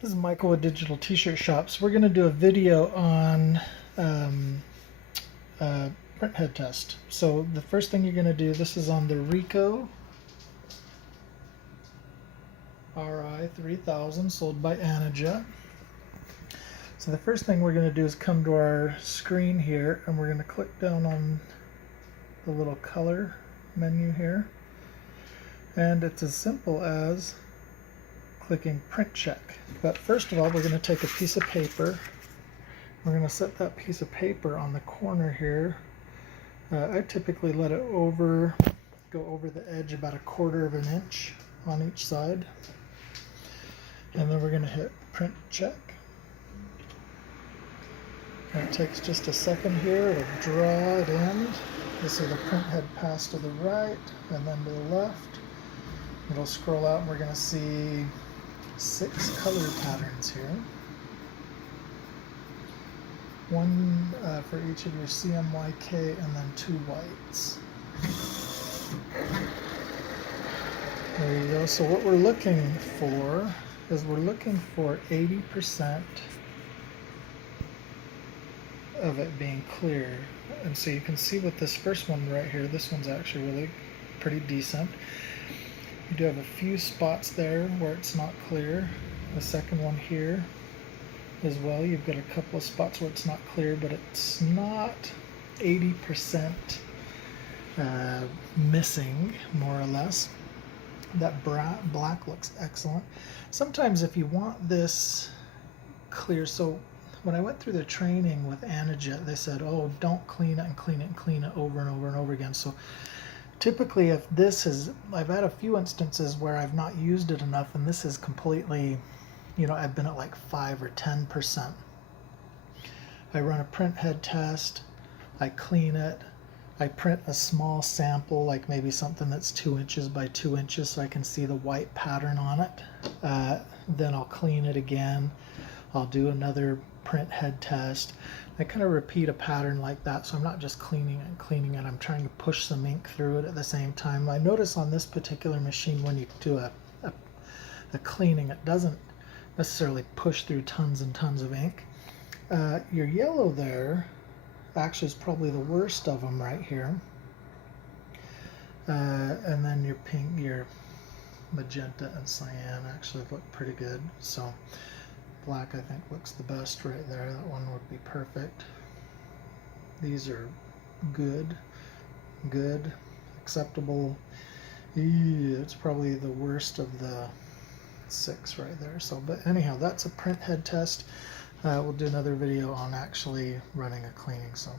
This is Michael with Digital T-Shirt Shops. We're going to do a video on print head test. So the first thing you're going to do, this is on the Ricoh RI3000 sold by Anajet. So the first thing we're going to do is come to our screen here, and we're going to click down on the little color menu here, and it's as simple as clicking print check. But first of all, we're going to take a piece of paper. We're going to set that piece of paper on the corner here. I typically let it go over the edge about 1/4 of an inch on each side, and then we're going to hit print check. And it takes just a second here. It'll draw it in. This is the print head pass to the right and then to the left. It'll scroll out, and we're going to see 6 color patterns here. One for each of your CMYK, and then 2 whites. There you go. So what we're looking for is 80% of it being clear. And so you can see with this first one right here, this one's actually really pretty decent. You do have a few spots there where it's not clear. The second one here as well, you've got a couple of spots where it's not clear, but it's not 80% missing, more or less. That black looks excellent. Sometimes if you want this clear, so when I went through the training with Anajet, they said, oh, don't clean it and clean it and clean it over and over and over again. So typically, if this is, I've had a few instances where I've not used it enough, and this is completely, I've been at like 5 or 10%. I run a print head test, I clean it, I print a small sample, like maybe something that's 2 inches by 2 inches, so I can see the white pattern on it. Then I'll clean it again. I'll do another print head test. I kind of repeat a pattern like that, so I'm not just cleaning it and cleaning it, I'm trying to push some ink through it at the same time. I notice on this particular machine, when you do a cleaning, it doesn't necessarily push through tons and tons of ink. Your yellow there actually is probably the worst of them right here. And then your pink, your magenta and cyan actually look pretty good. So black, I think, looks the best right there. That one would be perfect. These are good, acceptable. It's probably the worst of the 6 right there. So, but anyhow, that's a print head test. We'll do another video on actually running a cleaning. So.